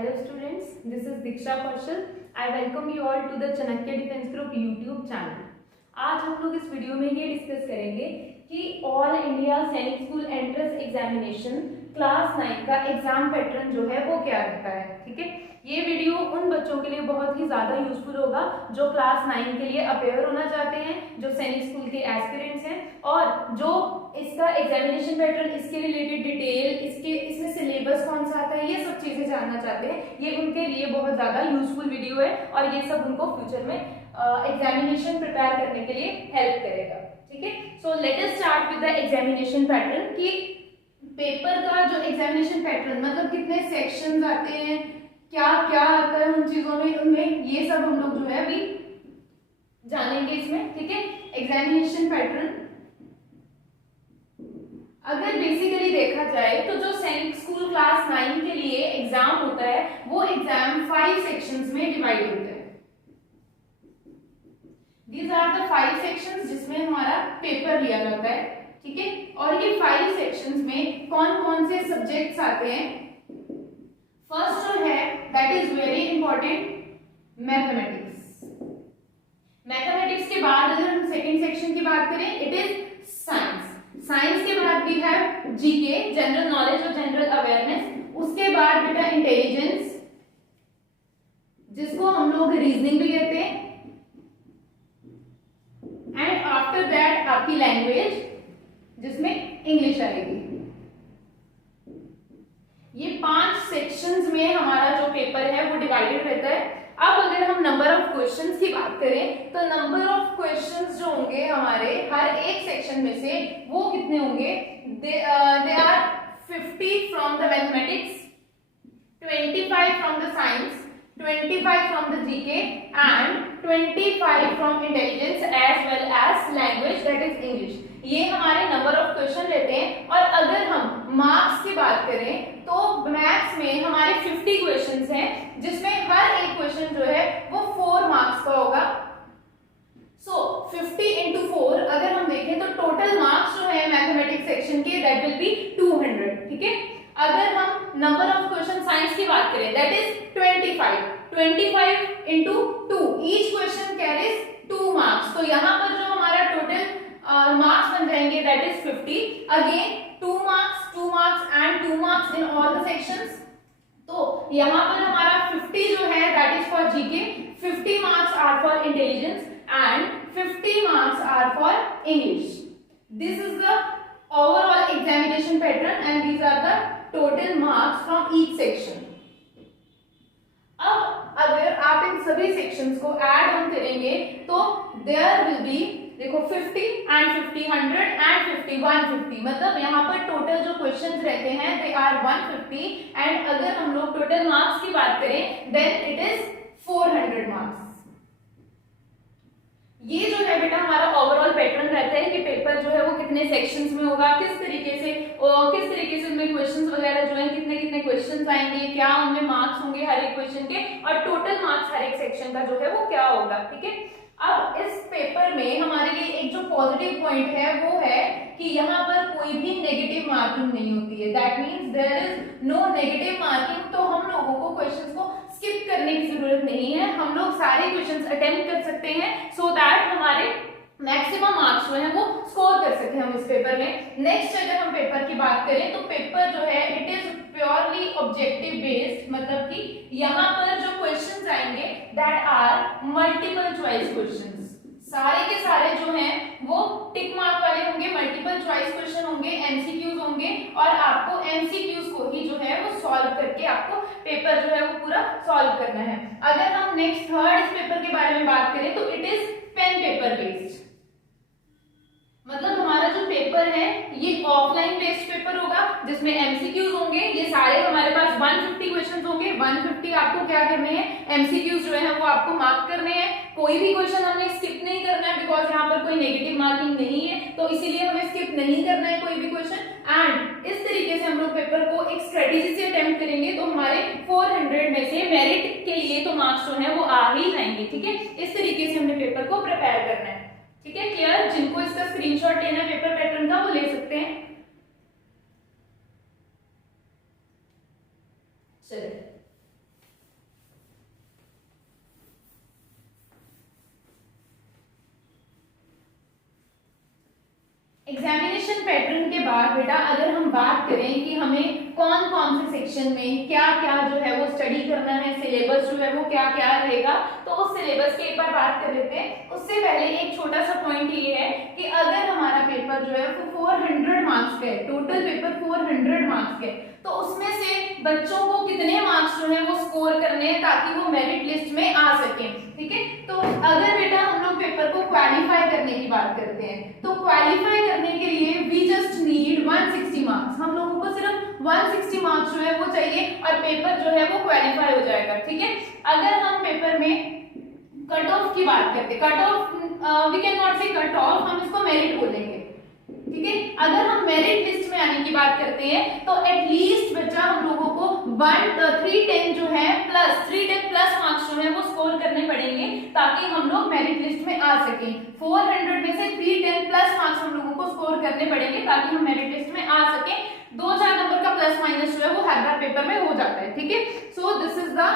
Hello students, this is Diksha Kaushal. I welcome you all to the Chanakya Defense Group YouTube channel. आज हम लोग इस video में ये डिस्कस करेंगे कि ऑल इंडिया सैनिक स्कूल एंट्रेंस एग्जामिनेशन क्लास 9 का एग्जाम पैटर्न जो है वो क्या रहता है। ठीक है, ये वीडियो उन बच्चों के लिए बहुत ही ज्यादा यूजफुल होगा जो क्लास 9 के लिए अपेयर होना चाहते हैं, जो सैनिक स्कूल के एस्पिरेंट्स हैं और जो इसका एग्जामिनेशन पैटर्न, इसके रिलेटेड डिटेल, इसमें सिलेबस कौन सा आता है, ये सब चीजें जानना चाहते हैं। ये उनके लिए बहुत ज्यादा यूजफुल वीडियो है और ये सब उनको फ्यूचर में एग्जामिनेशन प्रिपेयर करने के लिए हेल्प करेगा। ठीक है, so let us start with the examination pattern कि पेपर का जो एग्जामिनेशन पैटर्न मतलब कितने सेक्शंस आते हैं, क्या क्या आता है उन चीजों में, उनमें ये सब हम लोग जो है अभी जानेंगे इसमें। ठीक है, एग्जामिनेशन पैटर्न अगर बेसिकली देखा जाए तो जो सैनिक स्कूल क्लास 9 के लिए एग्जाम होता है वो एग्जाम 5 सेक्शंस में डिवाइड होता है। These are the 5 sections जिसमें हमारा पेपर लिया जाता है। ठीक है, और ये 5 सेक्शंस में कौन कौन से सब्जेक्ट्स आते हैं। फर्स्ट जो है that is very important, mathematics. Mathematics के बाद अगर हम सेकंड सेक्शन की बात करें इट इज साइंस। साइंस के बाद we have GK, general knowledge और जनरल अवेयरनेस। उसके बाद बेटा इंटेलिजेंस, जिसको हम लोग रीजनिंग भी कहते हैं। एंड आफ्टर दैट आपकी लैंग्वेज, जिसमें इंग्लिश आएगी। ये 5 सेक्शंस में हमारा जो पेपर है वो डिवाइडेड रहता है। अब अगर हम नंबर ऑफ क्वेश्चंस की बात करें तो नंबर ऑफ क्वेश्चंस जो होंगे हमारे हर एक सेक्शन में से वो कितने होंगे, they are 50 from the mathematics, 25 from the science, 25 from the GK and 25 from intelligence as well as language that is English। ये हमारे नंबर ऑफ क्वेश्चन रहते हैं। और अगर हम मार्क्स की बात करें तो मैथ्स में हमारे 50 क्वेश्चंस हैं जिसमें हर एक क्वेश्चन जो है वो 4 मार्क्स का होगा। सो 50 into 4 अगर हम देखें तो टोटल मार्क्स जो है मैथमेटिक्स सेक्शन के दैट विल बी 200। ठीक है, अगर हम नंबर ऑफ क्वेश्चन साइंस की बात करें that is 25 into 2, each question carries 2 marks. तो यहाँ पर जो हमारा टोटल मार्क्स बन जाएंगे that is 50। Again 2 marks and 2 marks in all the sections. तो यहाँ पर हमारा 50 जो है that is for GK, 50 marks are for intelligence and 50 marks are for English. This is the overall examination pattern and these are the total marks from each section। अब अगर आप इन सभी सेक्शंस को ऐड ऑन करेंगे तो there will be, देखो 50 and 50, 100 and 50, 150। मतलब यहाँ पर टोटल जो क्वेश्चंस रहते हैं दे आर 150 एंड अगर हम लोग टोटल मार्क्स की बात करें देन इट इज 400 मार्क्स। ये जो है बेटा हमारा ओवरऑल पैटर्न रहता है कि पेपर जो है वो कितने सेक्शंस में होगा, किस तरीके से उनमें क्वेश्चंस वगैरह जो है कितने कितने क्वेश्चंस आएंगे, क्या उनमें मार्क्स होंगे हर एक क्वेश्चन के और टोटल मार्क्स हर एक सेक्शन का जो है वो क्या होगा। ठीक है, अब इस पेपर में हमारे लिए एक जो पॉजिटिव पॉइंट है वो है कि यहाँ पर कोई भी नेगेटिव मार्किंग नहीं होती है। That means there is no negative marking. तो हम लोगों को क्वेश्चंस को स्किप करने की जरूरत नहीं है, हम लोग सारे क्वेश्चंस अटेम्प्ट कर सकते हैं सो दैट हमारे मैक्सिमम मार्क्स जो है वो स्कोर कर सकते हैं हम इस पेपर में। नेक्स्ट अगर हम पेपर की बात करें तो पेपर जो है it is purely objective based, मतलब कि यहाँ पर जो क्वेश्चंस आएंगे that are multiple choice questions. सारे के सारे जो हैं वो टिक मार्क वाले होंगे, मल्टीपल चॉइस क्वेश्चन होंगे, एमसीक्यूज होंगे और आपको एमसीक्यूज को ही जो है वो सॉल्व करके आपको पेपर जो है वो पूरा सॉल्व करना है। अगर हम नेक्स्ट थर्ड इस पेपर के बारे में बात करें तो it is pen paper based. मतलब हमारा जो पेपर है ये ऑफलाइन बेस्ड पेपर होगा जिसमें एमसीक्यूज होंगे। ये सारे हमारे पास 150 क्वेश्चंस होंगे। 150 आपको क्या करने हैं, एमसीक्यूज जो है वो आपको मार्क करने हैं। कोई भी क्वेश्चन हमने स्किप नहीं करना है बिकॉज यहाँ पर कोई नेगेटिव मार्किंग नहीं है, तो इसीलिए हमें स्किप नहीं करना है कोई भी क्वेश्चन। एंड इस तरीके से हम लोग पेपर को एक स्ट्रेटेजी से अटेम्प्ट करेंगे तो हमारे 400 में से मेरिट के लिए तो मार्क्स जो है वो आ ही जाएंगे। ठीक है, इस तरीके से हमने पेपर को प्रिपेयर करना है। ठीक है, क्लियर? जिनको इसका स्क्रीनशॉट लेना है पेपर पैटर्न का वो ले सकते हैं। चलिए बाद बेटा अगर हम बात करें कि हमें कौन कौन से सेक्शन में क्या क्या जो है वो स्टडी करना है, सिलेबस जो है वो क्या क्या रहेगा, तो उस सिलेबस की एक बार बात कर लेते हैं। उससे पहले एक छोटा सा पॉइंट ये है कि अगर हमारा पेपर जो है वो 400 मार्क्स का है, टोटल पेपर 400 मार्क्स का है, तो उसमें से बच्चों को कितने मार्क्स जो है वो स्कोर करने हैं ताकि वो मेरिट लिस्ट में आ सके। ठीक है, तो अगर बेटा हम लोग पेपर को क्वालिफाई करने की बात करते हैं, तो क्वालिफाई करने के लिए वी जस्ट नीड 160 मार्क्स। हम लोगों को सिर्फ 160 मार्क्स जो है वो चाहिए और पेपर जो है वो क्वालिफाई हो जाएगा। ठीक है, अगर हम पेपर में कट ऑफ की बात करते हैं, cut off we can not say cut off, हम इसको मेरिट बोलेंगे। ठीक है, अगर हम मेरिट लिस्ट में आने की बात करते हैं तो एटलीस्ट बच्चा हम लोगों को 310 जो है प्लस 310 प्लस मार्क्स जो है वो स्कोर करने पड़ेंगे ताकि हम लोग मेरिट लिस्ट में आ सकें। 400 में से 310 प्लस मार्क्स हम लोगों को स्कोर करने पड़ेंगे ताकि हम मेरिट लिस्ट में आ सकें। 2-4 नंबर का प्लस माइनस जो है वो हर बार पेपर में हो जाता है। ठीक है, सो दिस इज द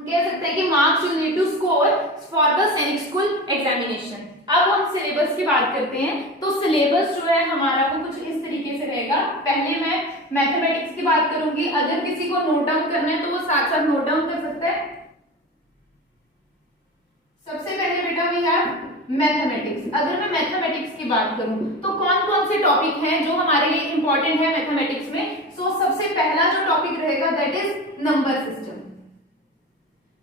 कह सकते हैं कि marks you need to score for the Sainik school examination. अब हम सिलेबस की बात करते हैं, तो सिलेबस जो है हमारा वो कुछ इस तरीके से रहेगा। पहले मैं मैथमेटिक्स की बात करूंगी, अगर किसी को नोट डाउन करना है तो वो साथ साथ नोट डाउन कर सकते हैं। सबसे पहले बेटा वी हैव मैथमेटिक्स। अगर मैं मैथमेटिक्स की बात करूं तो कौन कौन से टॉपिक हैं जो हमारे लिए इंपॉर्टेंट है मैथमेटिक्स में। सो सबसे पहला जो टॉपिक रहेगा that is number system.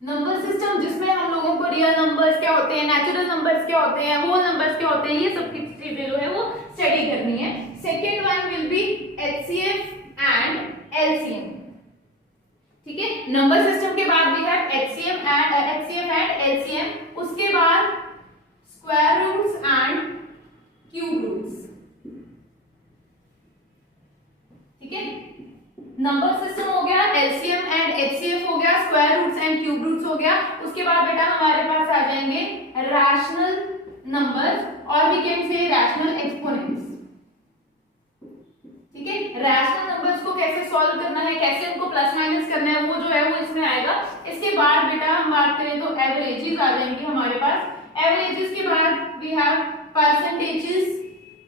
Number system जिसमें हम लोगों को रियल नंबर्स क्या होते हैं, नेचुरल नंबर्स क्या होते हैं, होल नंबर्स क्या होते हैं, ये सब की चीजें जो है वो स्टडी करनी है। Second one will be HCF and LCM. ठीक है, नंबर सिस्टम के बाद भी है एचसीएफ एंड एलसीएम। उसके बाद square roots and cube roots. ठीक है, नंबर सिस्टम हो गया, एलसीएम एंड एचसीएफ हो गया, square roots and cube roots हो गया। उसके बाद बेटा हमारे पास आ जाएंगे रैशनल नंबर्स और we can say rational exponents. ठीक है, रैशनल नंबर्स को कैसे सॉल्व करना है, कैसे उनको प्लस माइनस करना है, वो जो है वो इसमें आएगा। इसके बाद बेटा हम बात करें तो एवरेजेस आ जाएंगे हमारे पास। एवरेजेस के बाद वी हैव परसेंटेजेस।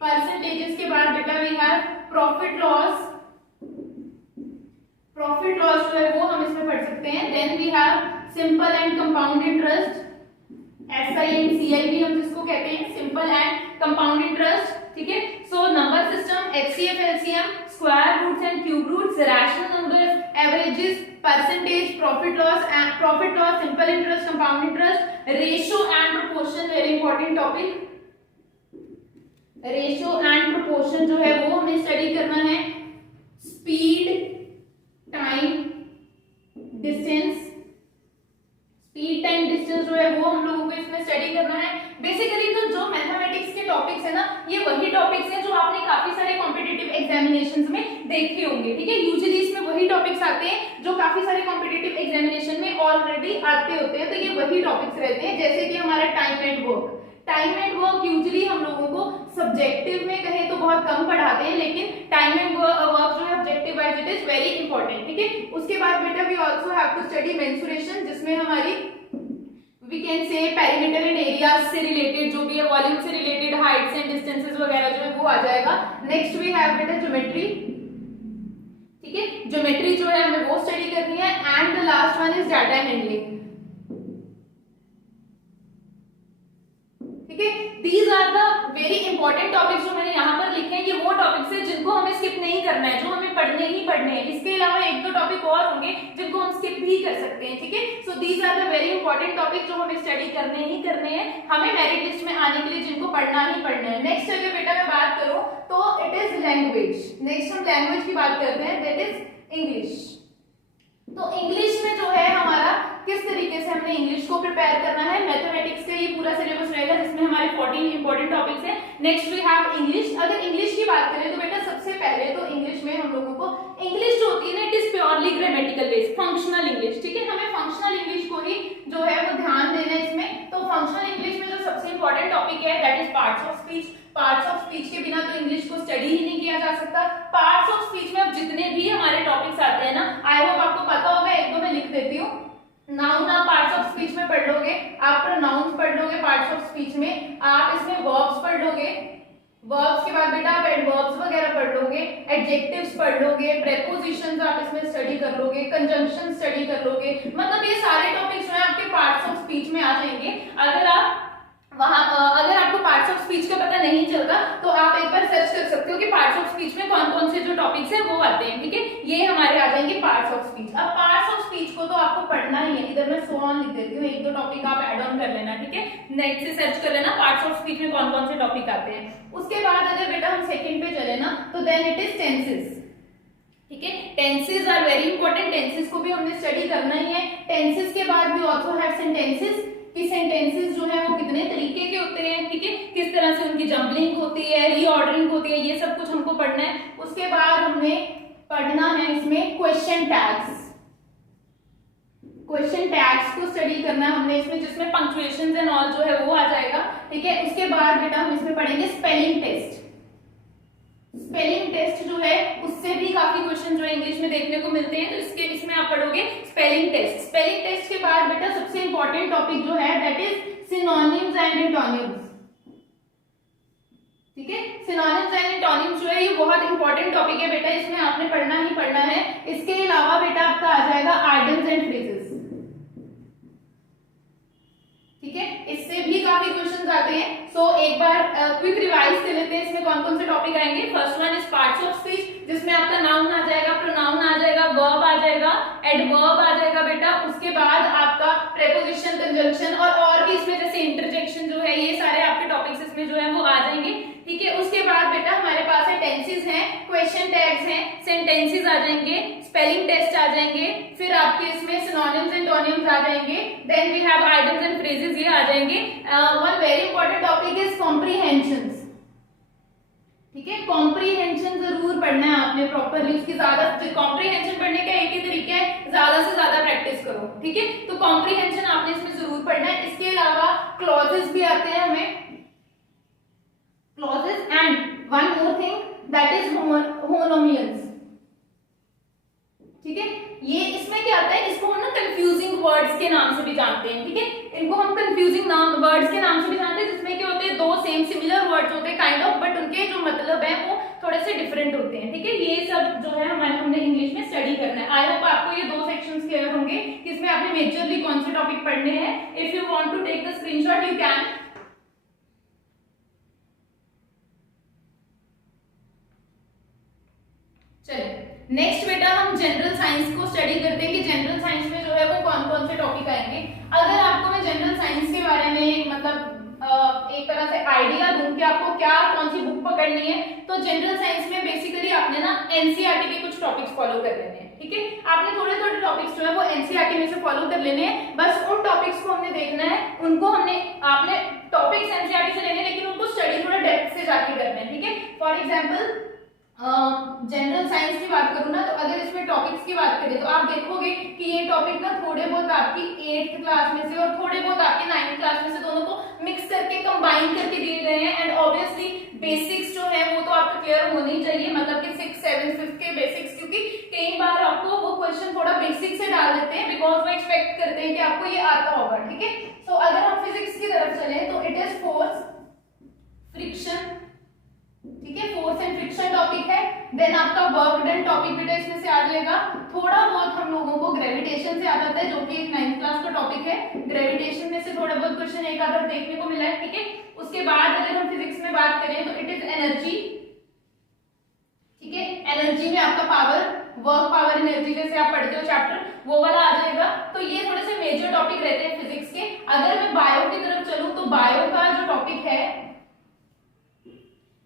परसेंटेजेस के बाद बेटा we have profit loss. Profit loss जो है वो हम इसमें पढ़ सकते हैं। Then we have simple and compound interest, SI and CI भी हम जिसको कहते हैं, सिंपल एंड कंपाउंड इंटरेस्ट। ठीक है, so number system, HCF, LCM, square roots and cube roots, rational numbers, averages, percentage, profit loss, simple interest, compound interest, ratio and proportion, very important topic. Ratio and proportion जो है वो हमें study करना है। Speed, time, distance, speed time distance जो है वो हम लोगों को इसमें स्टडी करना है। बेसिकली तो जो मैथमेटिक्स के टॉपिक्स है ना, ये वही टॉपिक्स हैं जो आपने काफी सारे कॉम्पिटिटिव एग्जामिनेशंस में देखे होंगे। ठीक है, यूजुअली इसमें वही टॉपिक्स आते हैं जो काफी सारे कॉम्पिटिटिव एग्जामिनेशन में ऑलरेडी आते होते हैं, तो ये वही टॉपिक्स रहते हैं। जैसे कि हमारा time and work. Time and work usually हम लोगों को सब्जेक्टिव में कहें तो बहुत कम पढ़ाते हैं, लेकिन टाइम एंड वर्क जो है objective wise it is very important. ठीक है, उसके बाद बेटा we also have to study mensuration, जिसमें हमारी we can say perimeter and areas से रिलेटेड जो भी है, वॉल्यूम से रिलेटेड, हाइट्स एंड डिस्टेंसेस वगैरह जो है वो आ जाएगा। नेक्स्ट वी हैव बेटा ज्योमेट्री। ठीक है, ज्योमेट्री जो है हमें वो स्टडी करनी है। And the last one is data handling. ठीक है, these are the very important topics जो मैंने यहाँ पर लिखे हैं। ये वो टॉपिक्स हैं जिनको हमें स्किप नहीं करना है, जो हमें पढ़ने ही पढ़ने हैं। इसके अलावा 1-2 टॉपिक और होंगे जिनको हम स्किप भी कर सकते हैं। ठीक है, so these are the very important topic जो हमें स्टडी करने ही करने हैं, हमें मेरिट लिस्ट में आने के लिए जिनको पढ़ना ही पढ़ना है। नेक्स्ट अगर बेटा मैं बात करूं तो इट इज लैंग्वेज। नेक्स्ट हम लैंग्वेज की बात करते हैं, दैट इज इंग्लिश। तो इंग्लिश में जो है हमारा किस तरीके से हमने इंग्लिश को प्रिपेयर करना है। मैथमेटिक्स का ये पूरा सिलेबस रहेगा जिसमें हमारे 14 इंपॉर्टेंट टॉपिक्स हैं। Next we have English. अगर इंग्लिश की बात करें तो बेटा सबसे पहले तो इंग्लिश में हम लोगों को इंग्लिश जो होती है ना, it is purely grammatical based, functional English. ठीक है, हमें फंक्शनल इंग्लिश को ही जो है वो ध्यान देना है इसमें। तो फंक्शनल इंग्लिश में जो सबसे इंपॉर्टेंट टॉपिक है that is parts of speech. Parts of speech के बिना तो इंग्लिश को स्टडी ही नहीं किया जा सकता। पार्ट्स ऑफ स्पीच में अब जितने भी हमारे टॉपिक्स आते हैं ना, आई होप आपको पता होगा, एक दो मैं लिख देती हूँ। नाउन आप पार्ट्स ऑफ स्पीच में पढ़ लोगे, आप प्रोनाउंस पढ़ लोगे पार्ट्स ऑफ स्पीच में, आप इसमें वर्ब्स पढ़ लोगे, वर्ब्स के बाद बेटा आप एडवर्ब्स वगैरह पढ़ लोगे, एडजेक्टिव्स पढ़ लोगे, प्रेपोजिशंस आप इसमें स्टडी कर लोगे, कंजंक्शन स्टडी कर लोगे, मतलब ये सारे टॉपिक्स जो है आपके पार्ट्स ऑफ स्पीच में आ जाएंगे। अगर आपको पार्ट्स ऑफ स्पीच का पता नहीं चलता तो आप एक बार सर्च कर सकते हो कि पार्ट्स ऑफ स्पीच में कौन कौन से जो टॉपिक्स हैं वो आते हैं, ठीक है, ये हमारे आ जाएंगे पार्ट्स ऑफ स्पीच। अब पार्ट्स ऑफ स्पीच को तो आपको पढ़ना ही है, इधर मैं सो ऑन लिख देती हूँ, एक दो टॉपिक आप ऐड ऑन कर लेना, ठीक है, नेट से सर्च कर लेना पार्ट्स ऑफ स्पीच में कौन कौन से टॉपिक आते हैं। उसके बाद अगर बेटा हम सेकंड पे चले ना तो देन इट इज टेंसेस, ठीक है, tenses are very important, tenses को भी हमने स्टडी करना ही है। टेंसेस के बाद वी आल्सो हैव सेंटेंसेस, कि सेंटेंसेस जो है वो कितने तरीके के होते हैं, ठीक है, किस तरह से उनकी जंबलिंग होती है, रीऑर्डरिंग होती है, ये सब कुछ हमको पढ़ना है। उसके बाद हमने पढ़ना है इसमें क्वेश्चन टैग्स, क्वेश्चन टैग्स को स्टडी करना है हमने इसमें, जिसमें पंक्चुएशंस एंड ऑल जो है वो आ जाएगा, ठीक है। उसके बाद बेटा हम इसमें पढ़ेंगे स्पेलिंग टेस्ट, स्पेलिंग टेस्ट जो है उससे भी काफी क्वेश्चन जो है इंग्लिश में देखने को मिलते हैं, तो इसमें आप पढ़ोगे स्पेलिंग टेस्ट। स्पेलिंग टेस्ट के बाद बेटा सबसे इंपॉर्टेंट टॉपिक जो है that is synonyms and antonyms, ठीक है, सिनोनिम्स एंड एंटोनिम्स जो है ये बहुत इंपॉर्टेंट टॉपिक है बेटा, इसमें आपने पढ़ना ही पढ़ना है। इसके अलावा बेटा आपका आ जाएगा आइडियम्स एंड फ्रेजेस, ठीक है, इससे भी काफी क्वेश्चंस आते हैं। सो एक बार क्विक रिवाइज कर लेते हैं इसमें कौन कौन से टॉपिक आएंगे। First one is parts of speech, जिसमें आपका नाउन आ जाएगा, प्रोनाउन आ जाएगा, वर्ब आ जाएगा, एडवर्ब आ जाएगा बेटा। उसके बाद आपका प्रेपोजिशन, कंजंक्शन और भी इसमें जैसे इंटरजेक्शन जो है, ये सारे आपके टॉपिक्स इसमें जो है वो आ जाएंगे, ठीक है। उसके बाद बेटा हमारे पास है टेंसेस हैं, क्वेश्चन टैग्स हैं, सेंटेंसेस आ जाएंगे, स्पेलिंग टेस्ट आ जाएंगे, फिर आपके इसमें सिनोनिम्स एंड एंटोनिम्स आ जाएंगे, then we have idioms and phrases, ये आ जाएंगे। One very important topic is comprehensions, ठीक है, कॉम्प्रिहेंशन जरूर पढ़ना है आपने प्रॉपरली, उसकी ज्यादा कॉम्प्रिहेंशन पढ़ने का एक ही तरीका है, ज्यादा से ज्यादा प्रैक्टिस करो, ठीक है, तो कॉम्प्रिहेंशन आपने इसमें जरूर पढ़ना है। इसके अलावा क्लॉजेस भी आते हैं हमें, clauses and one more thing that is homonyms, ठीक है, ये इसमें क्या आता है, इसको हम ना कंफ्यूजिंग वर्ड्स के नाम से भी जानते हैं, ठीक है, इनको हम कंफ्यूजिंग वर्ड्स के नाम से भी जानते हैं, जिसमें क्या होते हैं, दो सेम सिमिलर वर्ड्स होते हैं काइंड ऑफ, बट उनके जो मतलब है वो थोड़े से डिफरेंट होते हैं, ठीक है, ये सब जो है हमने इंग्लिश में स्टडी करना है। आई होप आपको ये दो सेक्शंस क्लियर होंगे कि इसमें आपने मेजरली कौन से टॉपिक पढ़ने हैं। If you want to take the screenshot you can. चलिए नेक्स्ट बेटा हम जनरल साइंस को स्टडी करते हैं कि जनरल साइंस में जो है वो कौन कौन से टॉपिक आएंगे। अगर आपको मैं जनरल साइंस के बारे में मतलब एक तरह से आइडिया दूं कि आपको क्या कौन सी बुक पकड़नी है, तो जनरल साइंस में बेसिकली आपने ना एनसीईआरटी के कुछ टॉपिक्स फॉलो कर लेने हैं, ठीक है, आपने थोड़े थोड़े टॉपिक्स जो है वो एनसीईआरटी में से फॉलो कर लेने हैं, बस उन टॉपिक्स को हमने देखना है, उनको आपने टॉपिक्स एनसीईआरटी से लेने हैं, लेकिन उनको स्टडी थोड़ा डेप्थ से जाके करना है, ठीक है। फॉर एग्जांपल जनरल साइंस की बात करूं ना, तो अगर इसमें टॉपिक्स की बात करें तो आप देखोगे कि ये टॉपिक ना थोड़े बहुत आपकी 8th क्लास में से और थोड़े बहुत आपके 9th क्लास में से दोनों को मिक्स करके कंबाइन करके दिए गए हैं। एंड ऑब्वियसली बेसिक्स जो है वो तो आपको क्लियर होनी ही चाहिए, मतलब कि 6, 7, 5 के बेसिक्स, क्योंकि कई बार आपको वो क्वेश्चन थोड़ा बेसिक से डाल देते हैं बिकॉज वो एक्सपेक्ट करते हैं कि आपको ये आता होगा, ठीक है। सो अगर हम फिजिक्स की तरफ चले तो इट इज फोर्स, फ्रिक्शन, ठीक है, फोर्स एंड फ्रिक्शन टॉपिक है। देन आपका वर्क डन टॉपिक बेटा इसमें से आ जाएगा। थोड़ा बहुत हम लोगों को ग्रेविटेशन से आ जाता है, जो कि एक 9th क्लास का टॉपिक है। ग्रेविटेशन में से थोड़ा बहुत क्वेश्चन एक आधा देखने को मिला है, ठीक है। उसके बाद अगर हम फिजिक्स में बात करें तो इट इज एनर्जी, ठीक है, एनर्जी में आपका पावर, वर्क पावर एनर्जी जैसे आप पढ़ते हो चैप्टर, वो वाला आ जाएगा। तो ये थोड़े से मेजर टॉपिक रहते हैं फिजिक्स के। अगर मैं बायो की तरफ चलूं तो बायो का जो टॉपिक है,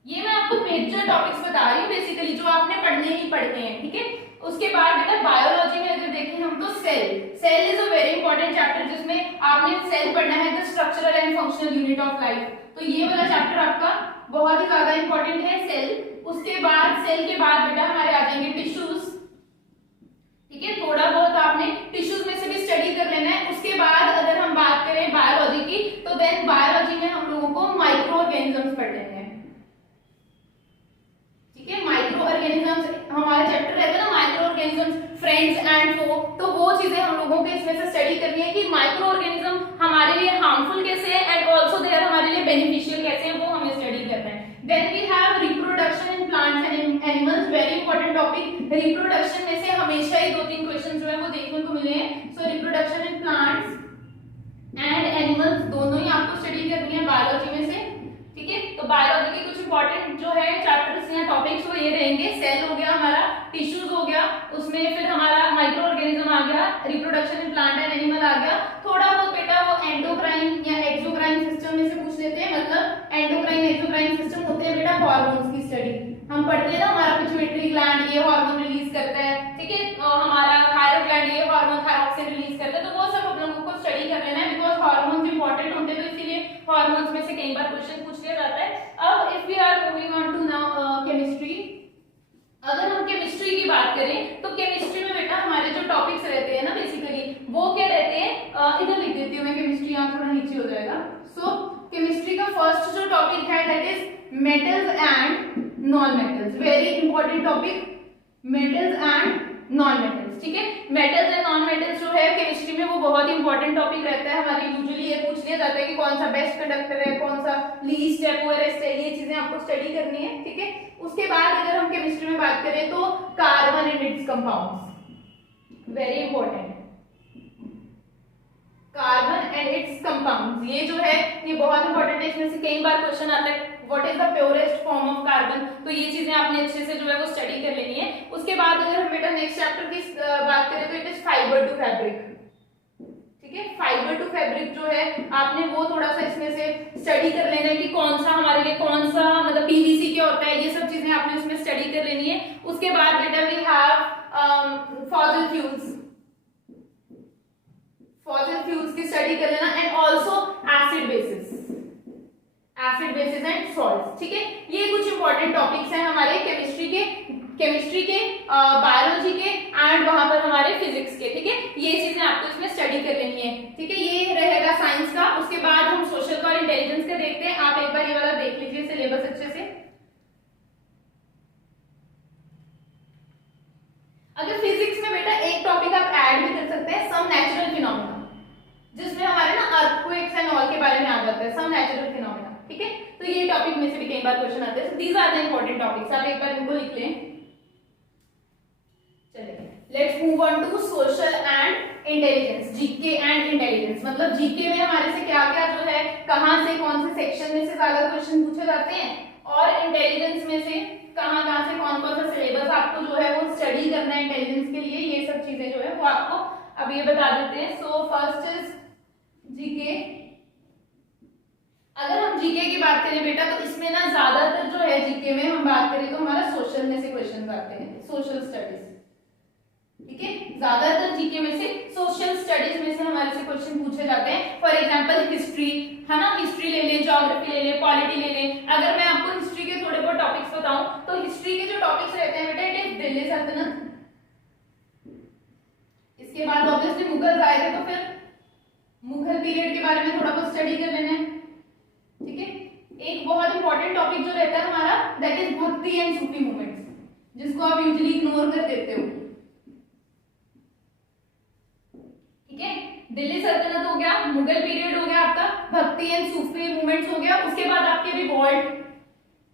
ये मैं आपको मेजर टॉपिक्स बता रही हूँ बेसिकली, जो आपने पढ़ने ही पढ़ते हैं, ठीक है। उसके बाद बेटा बायोलॉजी में अगर देखें हम तो cell is a very important chapter, जिसमें आपने सेल पढ़ना है, the structural and functional unit of life. तो ये वाला चैप्टर आपका बहुत ही ज्यादा इंपॉर्टेंट है, सेल। उसके बाद सेल के बाद बेटा हमारे आ जाएंगे टिश्यूज, ठीक है, थोड़ा बहुत आपने टिश्यूज में से भी स्टडी कर लेना है। उसके बाद अगर हम बात करें बायोलॉजी की, तो देन बायोलॉजी में हम लोगों को माइक्रो ऑर्गेनिजम्स पढ़ने हैं, ठीक है। माइक्रो ऑर्गेनिजम्स हमारा चैप्टर रहता है ना, माइक्रो ऑर्गेनिजम्स, फ्रेंड्स एंड फो, तो वो चीजें हम लोगों को इसमें से स्टडी करनी है कि माइक्रो ऑर्गेनिज्म हमारे लिए हार्मफुल कैसे है एंड आल्सो दे आर हमारे लिए बेनिफिशियल कैसे है, वो हमें स्टडी करना है। Then we have reproduction in plants and animals, very important topic. Reproduction में से हमेशा ही 2-3 क्वेश्चन जो है वो देखने को मिले हैं। सो reproduction in plants and animals दोनों ही आपको स्टडी करनी है बायोलॉजी में से, ठीक है। तो बायोलॉजी के कुछ इंपॉर्टेंट जो है चैप्टर्स या टॉपिक्स वो ये रहेंगे। सेल हो गया हमारा, टिश्यूज हो गया, उसमें फिर हमारा माइक्रो ऑर्गेनिज्म आ गया, reproduction in plant and animal आ गया। थोड़ा बहुत बेटा वो एंडोक्राइन या एक्सोक्राइन सिस्टम में से पूछ लेते हैं, मतलब एंडोक्राइन एक्सोक्राइन सिस्टम होते हैं बेटा हार्मोन्स की स्टडी। हम पढ़ते हैं ना हमारा पिट्यूटरी ग्लैंड ये हार्मोन रिलीज करता है, ठीक है, हमारा थायराइड ग्लैंड ये हार्मोन थायरॉक्सिन रिलीज करता है। तो वो सब हम लोगों को स्टडी कर लेना है, बिकॉज हार्मोन्स इंपॉर्टेंट होते हैं, तो इसीलिए हार्मोन्स में से कई बार क्वेश्चन पूछ लिया जाता है। अब if we are moving on to now chemistry, अगर हम केमिस्ट्री की बात करें तो केमिस्ट्री में बेटा हमारे जो टॉपिक्स रहते हैं ना बेसिकली वो क्या रहते हैं, इधर लिख देती हूँ मैं, केमिस्ट्री यहाँ थोड़ा नीचे हो जाएगा। सो केमिस्ट्री का फर्स्ट जो टॉपिक है that is metals and non metals, very important topic, metals and non metals, ठीक है। मेटल्स एंड नॉन मेटल्स जो है केमिस्ट्री में वो बहुत इंपॉर्टेंट टॉपिक रहता है हमारी। यूजुअली ये पूछ लिया जाता है कि कौन सा बेस्ट कंडक्टर है, कौन सा लीस्ट है, पुअरेस्ट है, ये चीजें आपको स्टडी करनी है, ठीक है। उसके बाद अगर हम केमिस्ट्री में बात करें तो carbon and it's compounds, very important, carbon and it's compounds, ये जो है ये बहुत इंपॉर्टेंट है। इसमें से कई बार क्वेश्चन आता है what is the purest form of carbon, तो ये चीजें आपने अच्छे से जो है वो स्टडी कर लेनी है। उसके बाद अगर हम बेटा नेक्स्ट चैप्टर की बात करें तो it is fibre to fabric, ठीक है। फाइबर टू फैब्रिक जो है आपने वो थोड़ा सा इसमें से स्टडी कर लेना है कि कौन सा हमारे लिए कौन सा मतलब पीवीसी क्या होता है, ये सब चीजें आपने उसमें स्टडी कर लेनी है। उसके बाद बेटा we have fossil fuels, fossil fuels की स्टडी कर लेना and also acid bases, acid bases and salts, ठीक है। ये कुछ इंपॉर्टेंट टॉपिक्स हैं हमारे केमिस्ट्री के, बायोलॉजी के एंड वहां पर हमारे फिजिक्स के, ठीक है। ये चीजें आपको इसमें स्टडी कर लेनी है, ठीक है। ये रहेगा साइंस का। उसके बाद हम सोशल का और इंटेलिजेंस का देखते हैं। आप एक बार ये वाला देख लीजिए सिलेबस अच्छे से। अगर फिजिक्स में बेटा एक टॉपिक आप ऐड भी कर सकते हैं, सम नेचुरल फिनोमेना, जिसमें हमारे ना अर्थक्वेक्स एंड ऑल के बारे में आ जाता है, सम नेचुरल फिनोमेना, ठीक है। तो ये टॉपिक में से भी कई बार क्वेश्चन आते हैं। These are the important topics, आप एक बार इनको लिख लें। चलिए let's move on to social and intelligence, GK and intelligence. मतलब जीके में हमारे से क्या क्या जो है, कहां से कौन से सेक्शन में से ज्यादा क्वेश्चन पूछे जाते हैं, और इंटेलिजेंस में से कहां से कौन कौन सा सिलेबस आपको जो है वो स्टडी करना है इंटेलिजेंस के लिए, ये सब चीजें जो है वो आपको अब ये बता देते हैं। So first is GK. अगर हम जीके की बात करें बेटा तो इसमें ना ज्यादातर जो है जीके में हम बात करें तो हमारा सोशल में से क्वेश्चन आते हैं, सोशल स्टडीज, ठीक है। ज्यादातर जीके में से सोशल स्टडीज में से हमारे से क्वेश्चन पूछे जाते हैं। फॉर एग्जांपल हिस्ट्री है ना, हिस्ट्री ले लें, ज्योग्राफी ले लें, पॉलिटी ले लें। अगर मैं आपको हिस्ट्री के थोड़े बहुत टॉपिक्स बताऊं तो हिस्ट्री के जो टॉपिक्स रहते हैं बेटा इट इज दिल्ली सल्तनत, इसके बाद ऑब्वियसली मुगल आए थे तो फिर मुगल पीरियड के बारे में थोड़ा बहुत स्टडी कर लेना है, ठीक है। एक बहुत इंपॉर्टेंट टॉपिक जो रहता है हमारा दैट इज भक्ति एंड सूफी मूवमेंट्स, जिसको आप यूजुअली इग्नोर कर देते हो, ठीक है। दिल्ली सल्तनत हो गया, मुगल पीरियड हो गया आपका, भक्ति एंड सूफी मूवमेंट्स हो गया। उसके बाद आपके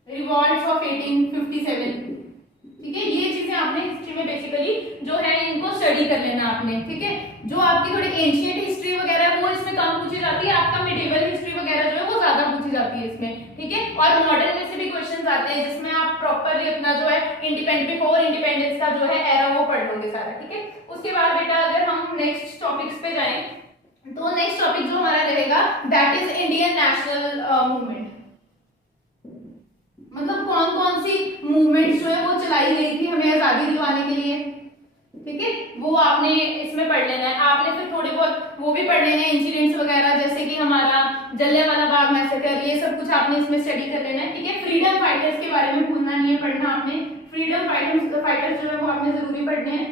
रिवॉल्ट्स ऑफ 1857, ठीक है। ये चीजें आपने हिस्ट्री में बेसिकली जो है इनको स्टडी कर लेना आपने, ठीक है। जो आपकी थोड़ी एंशिएंट हिस्ट्री वगैरह है वो इसमें कम पूछी जाती है, आपका मिडिवल हिस्ट्री वगैरह जो है वो ज्यादा पूछी जाती है इसमें, ठीक है। और मॉडर्न में से भी क्वेश्चंस आते हैं जिसमें आप प्रॉपरली अपना जो है बिफोर इंडिपेंडेंस का जो है एरा वो पढ़ लोगे सारा, ठीक है। उसके बाद बेटा अगर हम नेक्स्ट टॉपिक्स पे जाएं तो नेक्स्ट टॉपिक जो हमारा रहेगा that is Indian national movement. मतलब कौन कौन सी मूवमेंट्स जो है वो चलाई गई थी हमें आजादी दिलवाने के लिए, ठीक है। वो आपने इसमें पढ़ लेना है। आपने फिर थोड़े बहुत वो भी पढ़ लेना है इंसिडेंट्स वगैरह, जैसे कि हमारा जलियांवाला बाग मैसेकर, ये सब कुछ आपने इसमें स्टडी कर लेना है, ठीक है। फ्रीडम फाइटर्स के बारे में भूलना नहीं है पढ़ना आपने, फ्रीडम फाइटर्स जो है वो आपने जरूरी पढ़ने हैं,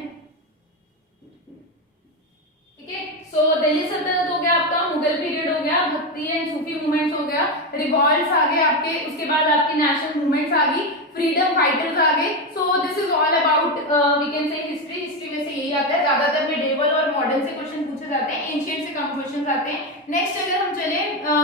ठीक है। सो दिल्ली सल्तनत हो गया आपका, मुगल पीरियड हो गया, भक्ति एंड सूफी मूवमेंट्स हो गया, रिवॉल्ट्स आ गए आपके, उसके बाद आपकी नेशनल मूवमेंट्स आ गई, फ्रीडम फाइटर्स आ गए। So this is all about we can say history. History में से यही आता है, ज्यादातर मिडिवल और मॉडर्न मॉडर्न से क्वेश्चन पूछे जाते हैं, एंशिएंट से कम क्वेश्चन आते हैं। नेक्स्ट अगर हम चले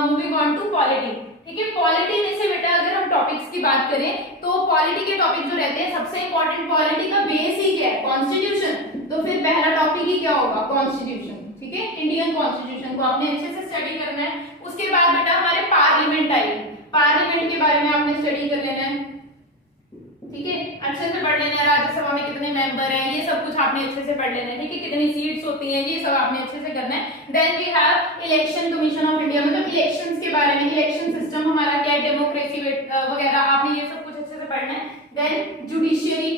मूविंग ऑन टू पॉलिटी, ठीक है। पॉलिटी में से बेटा अगर हम टॉपिक्स की बात करें तो पॉलिटी के टॉपिक जो रहते हैं, सबसे इंपॉर्टेंट पॉलिटी का बेस ही क्या है, कॉन्स्टिट्यूशन। तो फिर पहला टॉपिक ही क्या होगा, कॉन्स्टिट्यूशन, ठीक है। इंडियन कॉन्स्टिट्यूशन को आपने अच्छे से स्टडी करना है। उसके बाद बेटा हमारे पार्लियामेंट आई, पार्लियामेंट के बारे में आपने स्टडी कर लेना है, ठीक है, अच्छे से पढ़ लेना है। राज्यसभा में कितने मेंबर हैं, ये सब कुछ आपने अच्छे से पढ़ लेना है, ठीक है। कितनी सीट्स होती हैं, ये सब आपने अच्छे से करना है। Then we have Election Commission of India, मतलब इलेक्शंस के बारे में, इलेक्शन सिस्टम हमारा क्या है, डेमोक्रेसी वगैरह, आपने ये सब कुछ अच्छे से पढ़ना है। देन जुडिशियरी,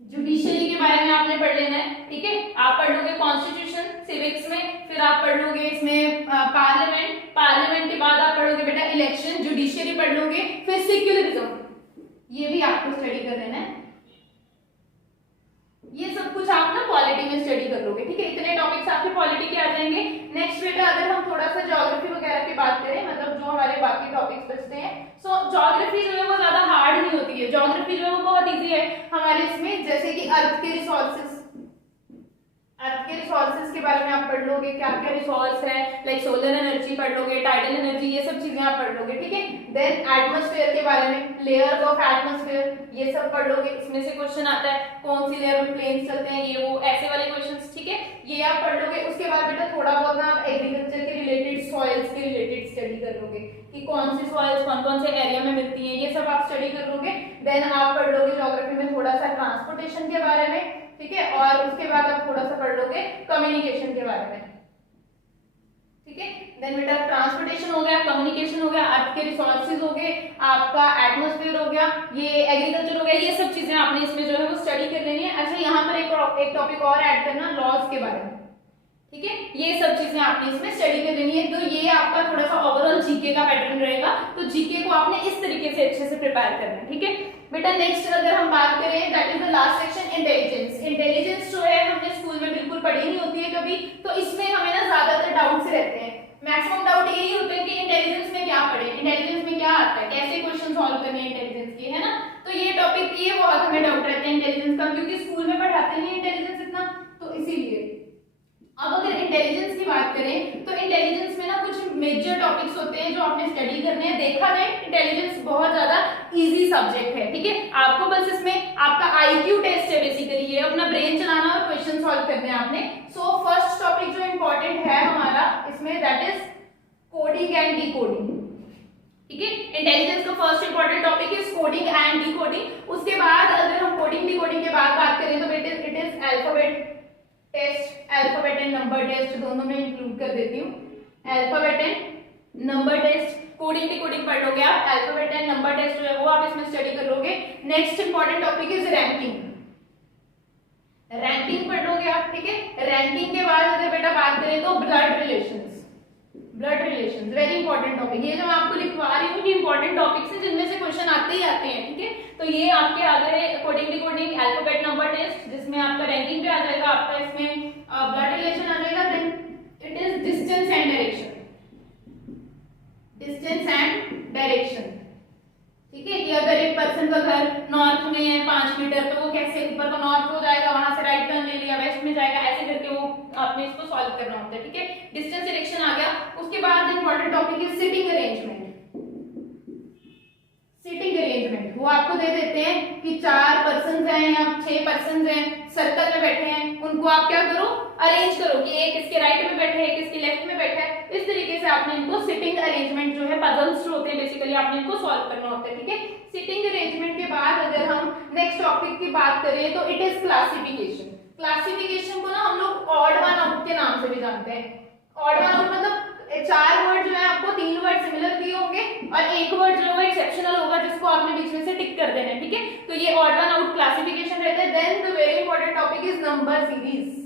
जुडिशियरी के बारे में आपने पढ़ लेना है, ठीक है। आप पढ़ लोगे कॉन्स्टिट्यूशन सिविक्स में, फिर आप पढ़ लोगे इसमें पार्लियामेंट, पार्लियामेंट के बाद आप पढ़ोगे बेटा इलेक्शन, जुडिशियरी पढ़ लोगे, फिर सेक्युलरिज्म, ये भी आपको स्टडी कर लेना है। ये सब कुछ आप ना पॉलिटी में स्टडी कर लोगे, ठीक है। इतने टॉपिक्स आपके पॉलिटी के आ जाएंगे। नेक्स्ट बेटा अगर हम थोड़ा सा ज्योग्राफी वगैरह की बात करें, मतलब जो हमारे बाकी टॉपिक्स बचते हैं, सो ज्योग्राफी जो है वो ज्यादा हार्ड नहीं होती है, ज्योग्राफी जो है वो बहुत इजी है हमारे इसमें। जैसे कि अर्थ के रिसोर्सेज, अर्थ के रिसोर्सेज के बारे में आप पढ़ लोगे, क्या क्या रिसोर्स है, लाइक सोलर एनर्जी पढ़ लोगे, टाइडल एनर्जी, ये सब चीजें आप पढ़ लोगे, ठीक है। देन एटमॉस्फेयर के बारे में, लेयर्स ऑफ एटमॉस्फेयर, ये सब पढ़ लोगे। इसमें से क्वेश्चन आता है कौन सी लेयर में प्लेन्स चलते हैं, ये वो ऐसे वाले क्वेश्चंस, ठीक है, ये आप पढ़ लोगे। उसके बाद बेटा थोड़ा बहुत ना आप एग्रीकल्चर के रिलेटेड, सॉइल्स के रिलेटेड स्टडी कर लोगे कि कौन सी सॉइल्स कौन कौन से एरिया में मिलती हैं, ये सब आप स्टडी कर लोगे। देन आप पढ़ लोगे ज्योग्राफी में थोड़ा सा ट्रांसपोर्टेशन के बारे में, ठीक है, और उसके बाद आप थोड़ा सा पढ़ लोगे कम्युनिकेशन के बारे में, ठीक है। देन बेटा ट्रांसपोर्टेशन हो गया, कम्युनिकेशन हो गया, अर्थ के रिसोर्सेज हो गए, आपका एटमॉस्फेयर हो गया, ये एग्रीकल्चर हो गया, ये सब चीजें आपने इसमें जो है वो स्टडी कर लेनी है। अच्छा यहाँ पर एक टॉपिक और ऐड करना, लॉज के बारे में, ठीक है, ये सब चीजें आपने इसमें स्टडी कर लेनी है। तो ये आपका थोड़ा सा ओवरऑल जीके का पैटर्न रहेगा, तो जीके को आपने इस तरीके से अच्छे से प्रिपेयर करना है, ठीक है बेटा। नेक्स्ट अगर हम बात करें, that is the last section, intelligence. Intelligence जो है हमने स्कूल में बिल्कुल पढ़ी नहीं होती है कभी, तो इसमें हमें ना ज्यादातर डाउट्स रहते हैं। मैक्सिमम डाउट यही होते हैं कि इंटेलिजेंस में क्या पढ़े, इंटेलिजेंस में क्या आता है, कैसे क्वेश्चन सॉल्व करने हैं इंटेलिजेंस के, है ना। तो ये टॉपिक, ये बहुत हमें डाउट रहते हैं इंटेलिजेंस का, क्योंकि स्कूल में पढ़ाते नहीं इंटेलिजेंस इतना, तो इसीलिए। अब अगर इंटेलिजेंस की बात करें तो इंटेलिजेंस में ना कुछ मेजर टॉपिक्स होते हैं जो आपने स्टडी करने हैं। देखा जाए इंटेलिजेंस बहुत ज्यादा इजी सब्जेक्ट है, ठीक है। आपको बस इसमें आपका आईक्यू टेस्ट है, बेसिकली ये अपना ब्रेन चलाना और क्वेश्चन सॉल्व करने हैं आपने। सो फर्स्ट टॉपिक जो इंपॉर्टेंट है हमारा इसमें, that is coding and decoding, ठीक है। इंटेलिजेंस का first important topic is coding and decoding. उसके बाद अगर हम कोडिंग डिकोडिंग के बाद बात करें तो it is alphabet test, alphabet and number test दोनों में इंक्लूड कर देती हूँ। Alphabet and number test, coding decoding पढ़ लोगे आप, अल्फाबेट एंड नंबर टेस्ट जो है वो आप इसमें स्टडी कर लोगे। Next important topic is ranking, ranking पढ़ लोगे आप, ठीक है। रैंकिंग के बाद अगर बेटा बात करें तो blood relations, blood relations very important topic. ये जो मैं आपको लिखवा रही हूँ ये इंपॉर्टेंट टॉपिक्स हैं जिनमें से क्वेश्चन आते ही आते हैं, ठीक है। तो ये आपके आ गए coding decoding, alphabet number test, जिसमें आपका रैंकिंग पे आ जाएगा, आपका इसमें ब्लड रिलेशन आ जाएगा। Then it is distance and direction, distance and direction, ठीक है। कि अगर एक पर्सन का घर नॉर्थ में है 5 मीटर, तो वो कैसे ऊपर का नॉर्थ हो जाएगा, वहां से राइट टर्न ले लिया, वेस्ट में जाएगा, ऐसे करके वो आपने इसको सॉल्व करना होता है, ठीक है। डिस्टेंस डायरेक्शन आ गया। उसके बाद important topic is sitting arrangement, sitting arrangement वो आपको दे देते हैं कि 4 पर्सन हैं या 6 पर्सन हैं, सर्कल में बैठे हैं, उनको आप क्या करो, अरेंज करो कि एक इसके राइट में बैठे है, एक इसके लेफ्ट में बैठा है। इस तरीके से आपने इनको सिटिंग अरेंजमेंट जो है, पजल्स जो होते हैं बेसिकली, आपने इनको सॉल्व करना होता है, ठीक है। सिटिंग अरेंजमेंट के बाद अगर हम नेक्स्ट टॉपिक की बात करें तो इट इज क्लासिफिकेशन। क्लासिफिकेशन को ना हम लोग ऑड वन आउट के नाम से भी जानते हैं। ऑड वन आउट मतलब 4 वर्ड जो है आपको 3 वर्ड सिमिलर दिए होंगे और एक वर्ड जो है एक्सेप्शनल होगा, जिसको आपने बीच में से टिक कर देना है, ठीक है। तो ये ऑड वन आउट क्लासिफिकेशन रहता है। Then the very important topic is number series,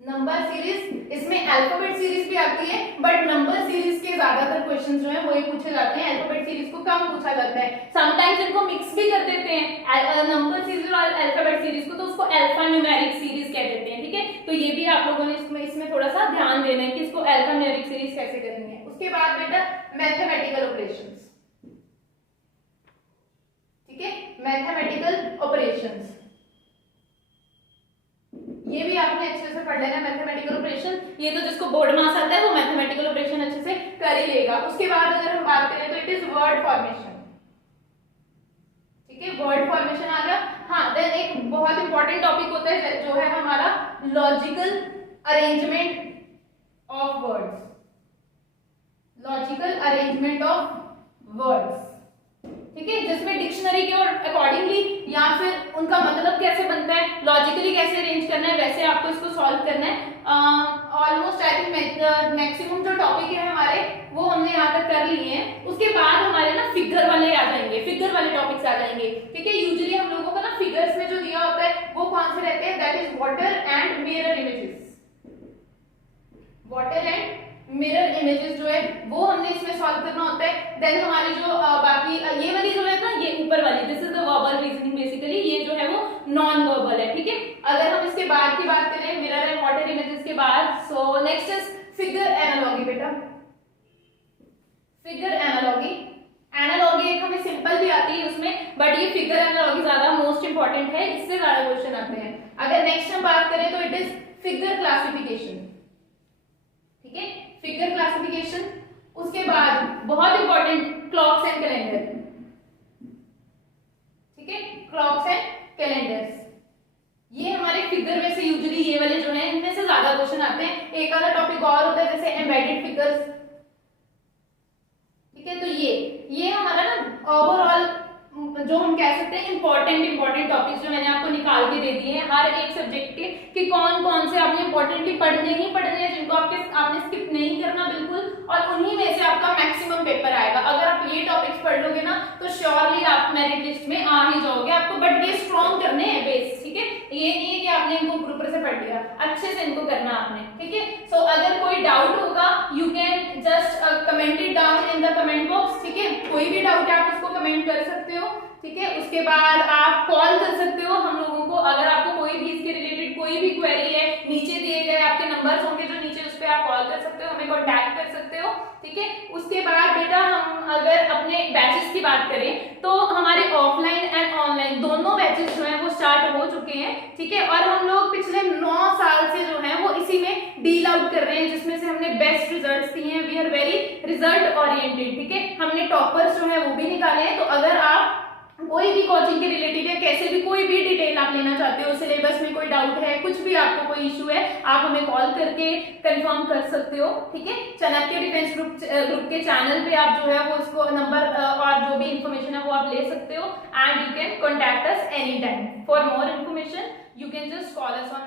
number series, इसमें अल्फाबेट सीरीज भी आती है, बट नंबर सीरीज के ज्यादातर क्वेश्चंस जो है वही पूछे जाते हैं, अल्फाबेट सीरीज को कम पूछा जाता है। समटाइम्स इनको मिक्स भी कर देते हैं, नंबर सीरीज और अल्फाबेट सीरीज को, तो उसको अल्फा न्यूमेरिक सीरीज कह देते हैं, ठीक है। तो ये भी आप लोगों ने इसमें थोड़ा सा ध्यान देना है कि इसको अल्फा न्यूमेरिक सीरीज कैसे करनी है। उसके बाद बेटा मैथमेटिकल ऑपरेशंस, ठीक है, मैथमेटिकल ऑपरेशंस ये भी आपने अच्छे से पढ़ लेना मैथमेटिकल ऑपरेशन। ये तो जिसको बोर्ड मार्क्स आता है वो मैथमेटिकल ऑपरेशन अच्छे से कर ही लेगा। उसके बाद अगर हम बात करें तो इट इज वर्ड फॉर्मेशन, ठीक है, वर्ड फॉर्मेशन आ गया। हाँ, देन एक बहुत इंपॉर्टेंट टॉपिक होता है जो है हमारा logical arrangement of words, logical arrangement of words, ठीक है, जिसमें डिक्शनरी के और अकॉर्डिंगली या फिर उनका मतलब कैसे बनता है, लॉजिकली कैसे अरेंज करना है, वैसे आपको इसको सॉल्व करना है। ऑलमोस्ट आई थिंक मैक्सिमम जो टॉपिक है हमारे वो हमने यहाँ तक कर लिए हैं। उसके बाद हमारे ना फिगर वाले आ जाएंगे, फिगर वाले टॉपिक्स आ जाएंगे, ठीक है। यूजुअली हम लोगों को ना फिगर्स में जो दिया होता है वो कौन से रहते हैं, that is water and mirror images, water and mirror images जो है वो हमने इसमें सॉल्व करना होता है। देन हमारी जो बाकी ये वाली जो है ना, ये ऊपर वाली, this is the verbal reasoning basically, ये जो है वो नॉन वर्बल है, ठीक है। अगर हम इसके बाद की बात करें मिरर एंड वाटर इमेजेस के बाद, so next is figure analogy बेटा, फिगर एनालॉजी। एनालॉजी एक हमें सिंपल भी आती है उसमें, बट ये फिगर एनालॉजी ज्यादा मोस्ट इंपॉर्टेंट है, इससे ज्यादा क्वेश्चन आते हैं। अगर नेक्स्ट हम बात करें तो इट इज फिगर क्लासिफिकेशन, ठीक है, फिगर क्लासिफिकेशन। उसके बाद बहुत इंपॉर्टेंट क्लॉक्स एंड कैलेंडर, ठीक है, क्लॉक्स एंड कैलेंडर्स। ये हमारे फिगर में से यूजुअली ये वाले जो हैं इनमें से ज्यादा क्वेश्चन आते हैं। एक आधा टॉपिक और होता है जैसे एम्बेडेड फिगर्स, ठीक है। तो ये हमारा ना ओवरऑल जो हम कह सकते हैं इंपॉर्टेंट टॉपिक्स जो मैंने आपको निकाल के दे दिए हैं हर एक सब्जेक्ट के, कि कौन कौन से आपने इंपॉर्टेंटली पढ़ने हैं, जिनको आपने स्किप नहीं करना बिल्कुल, और उन्हीं में से आपका मैक्सिमम पेपर आएगा। अगर आप ये टॉपिक्स पढ़ लोगे ना तो श्योरली आप मेरिट लिस्ट में आ ही जाओगे आपको, बट ये स्ट्रॉन्ग करने हैं बेस, ठीक है। ये नहीं है कि आपने इनको ऊपर से पढ़ लिया, अच्छे से इनको करना आपने, ठीक है। सो अगर कोई डाउट होगा you can just comment it down in the comment box, ठीक है। कोई भी डाउट है आप उसको कमेंट कर सकते हो, ठीक है। उसके बाद आप कॉल कर सकते हो हम लोगों को, अगर आपको कोई भी इसके रिलेटेड कोई भी क्वेरी है, नीचे दिए गए आपके नंबर्स होंगे जो नीचे, उस पर आप कॉल कर सकते हो, हमें कॉन्टैक्ट कर सकते हो, ठीक है। उसके बाद बेटा हम अगर अपने बैचेस की बात करें तो हमारे ऑफलाइन एंड ऑनलाइन दोनों बैचेस जो हैं वो स्टार्ट हो चुके हैं, ठीक है। और हम लोग पिछले 9 साल से जो है वो इसी में डील आउट कर रहे हैं, जिसमें से हमने बेस्ट रिजल्ट्स दिए हैं। We are very result oriented, ठीक है। हमने टॉपर्स जो है वो भी निकाले हैं। तो अगर आप कोई भी कोचिंग के रिलेटेड या कैसे भी कोई भी डिटेल आप लेना चाहते हो, सिलेबस में कोई डाउट है, कुछ भी आपको कोई इशू है, आप हमें कॉल करके कंफर्म कर सकते हो, ठीक है। चाणक्य डिफेंस ग्रुप के चैनल पे आप जो है वो उसको नंबर और जो भी इंफॉर्मेशन है वो आप ले सकते हो, and you can contact us any time for more information. You can just call us on